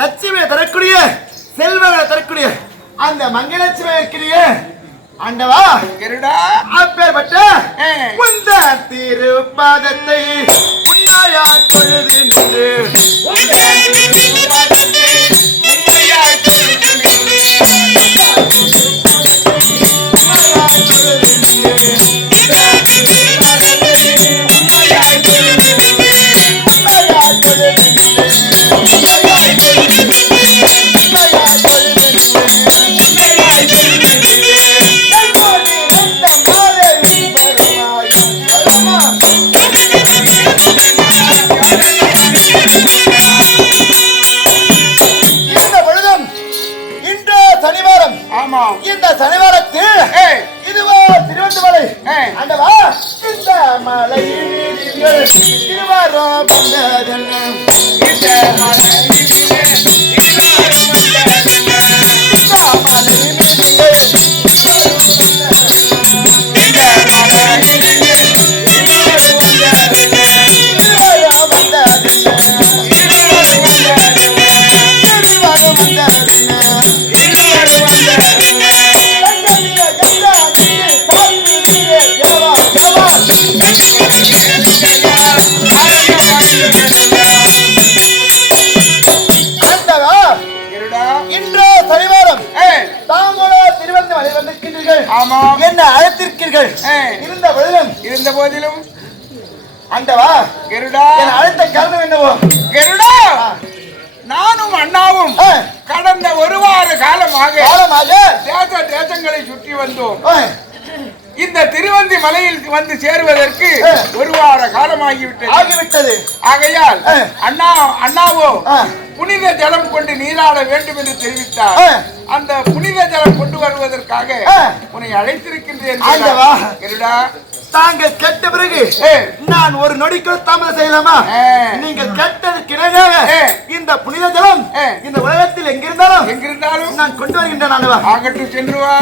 லட்சுமியை தரக்கூடிய செல்வங்களை தரக்கூடிய அந்த மங்களலட்சுமி இருக்கிறிய ஆண்டவா அப்பேற்பட்ட உந்த திருப்பாதத்தை உண்மையா தொழுது நின்று இந்த சனிவாரத்தில் இதுவோ திருவண்ணாமலை ஆண்டவா இந்த மலையில் திருவாரம் வந்ததென்ன இந்த மலையிலே என்ன அழைத்திருக்கீர்கள் இருந்த போதிலும் ஆண்டவா கருடா என் அழைத்த காரணம் என்னவோ கருடா நானும் அண்ணாவும் கடந்த ஒரு வார காலமாக தேசங்களை சுற்றி வந்தோம் இந்த திருவந்தி மலையில் வந்து சேருவதற்கு ஒரு வார காலமாகிவிட்டது. ஆகையால் அண்ணாவோ புனித ஜலம் கொண்டு நீராட வேண்டும் என்று தெரிவித்தார். அந்த புனித ஜலம் கொண்டு வருவதற்காக உன்னை அழைத்திருக்கின்றேன். தாங்கள் கேட்ட பிறகு நான் ஒரு நொடிக்குள் தாமதம் செய்யலாமா? நீங்கள் கேட்டதற்கு இணையாக இந்த புனித ஜலம் இந்த உலகத்தில் எங்கிருந்தாலும் நான் கொண்டு வருகின்றேன். ஆகட்டும், சென்று வா.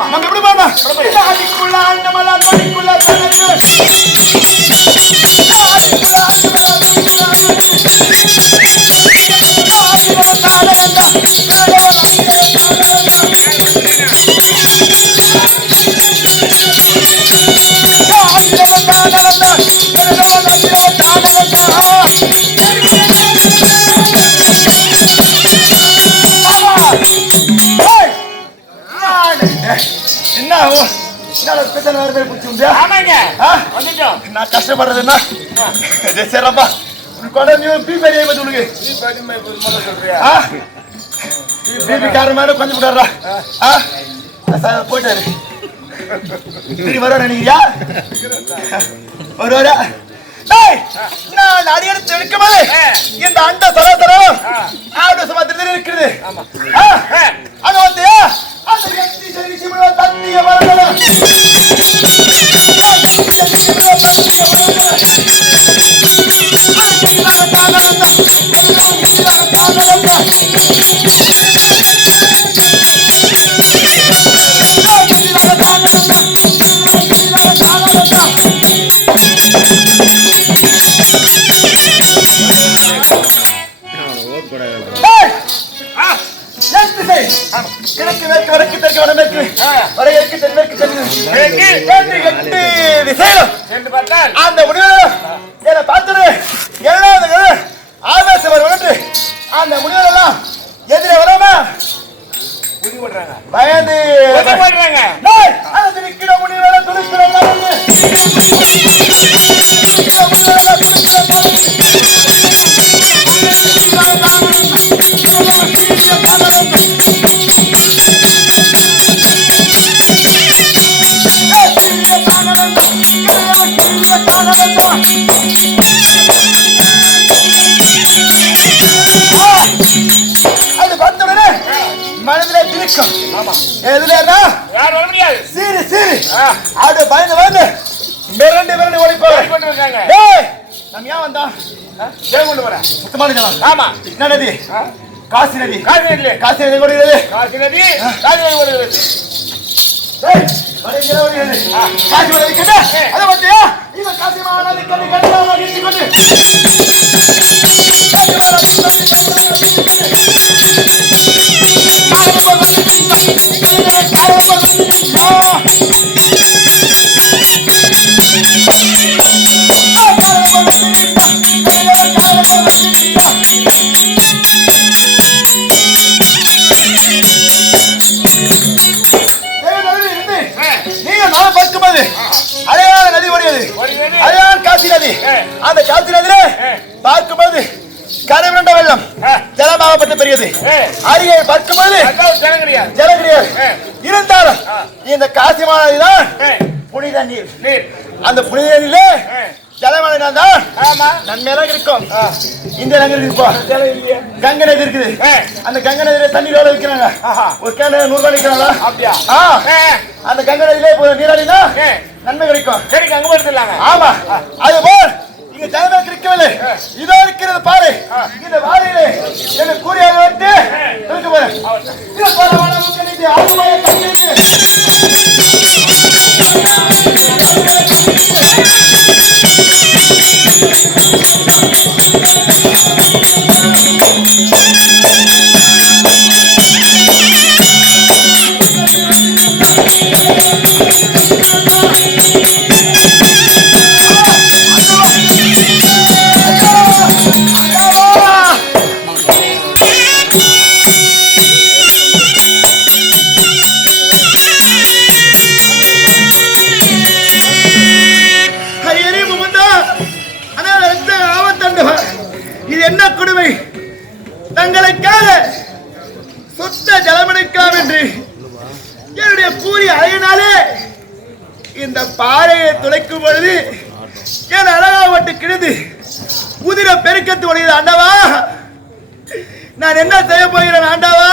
நம்ம எப்படி போனா அடிக்குள்ள ஆண்டமல அடிக்குள்ள தனது நான் கஷ்டப்படுறதுன்னா சரிப்பா காரணமான கொஞ்சம் விடுறா போயிட்டாரு வர நினைக்கிறியா? ஒரு நான் அடியெடுத்து எடுக்கும்போது இந்த அண்ட சராசரம் ஆடு சமாத்திரத்தில் இருக்கிறது. அது வந்து தத்திய வரணும் கிழக்கு மேற்கு வடக்கு தெற்கு வடமேற்கு வடகிழக்கு தென்மேற்கு அந்த முடிவு என்னை பார்த்தது எல்லாவது ஆவேசம் என்று அந்த முடிவுலாம் எதிரே வராம பயந்து துணிக்கிற முடிவு துணிக்கிற அது பார்த்தவனே மனதிலே திரிக்கும். எதுலா சீரி சீரி அது பயந்து வந்து மிரண்டு ஓடிப்பாங்க. நம்ம ஏன் வந்தா சுத்தமான ஜலம். ஆமா, என்ன நதி? காசி நதி. காசி நதி ஓடுகிறது. காசி நதி ஓடுகிறது. காசி நதி கண்ட அதை பார்த்தியா? இந்த காசி நதி கண்டு அழகான நதி ஓடியது. அழகான காசி நதி. அந்த காசி நதியில பார்க்கும்போது கரைவிரண்ட வெள்ளம் ஜலமாகப்பட்டு பெரியது. அருகே பார்க்கும்போது ஜலம் கிடையாது. இருந்தாலும் இந்த காசி நதி தான் புனித நீர். அந்த புனித நீரிலே ஜலமழை தான் நன்மையெல்லாம் இருக்கும். இந்த நகர் இருப்போம். கங்கை நதி இருக்குது. அந்த கங்கை நதியில தண்ணீரோட விற்கிறாங்க. ஒரு கேன் 100 ரூபாய் விற்கிறாங்களா? அப்படியா? அந்த கங்கை நதியிலே நீராடினா நன்மை கிடைக்கும். அங்க போயிருந்தாங்க. ஆமா, அது போல் இங்க ஜலமே கிடைக்கவில்லை. இதோ இருக்கிறது பாரு. இந்த வாரியிலே என்ன கூறியாக விட்டு இருக்கு பாரு. இது பரவான முக்கிய ஆளுமையை கண்டித்து இந்த பாறையை துளைக்கும் பொழுது என் அழகாவட்டு கிழிந்து உதிர பெருக்கத்து ஒழியது ஆண்டவா. நான் என்ன செய்ய போகிறேன் ஆண்டவா?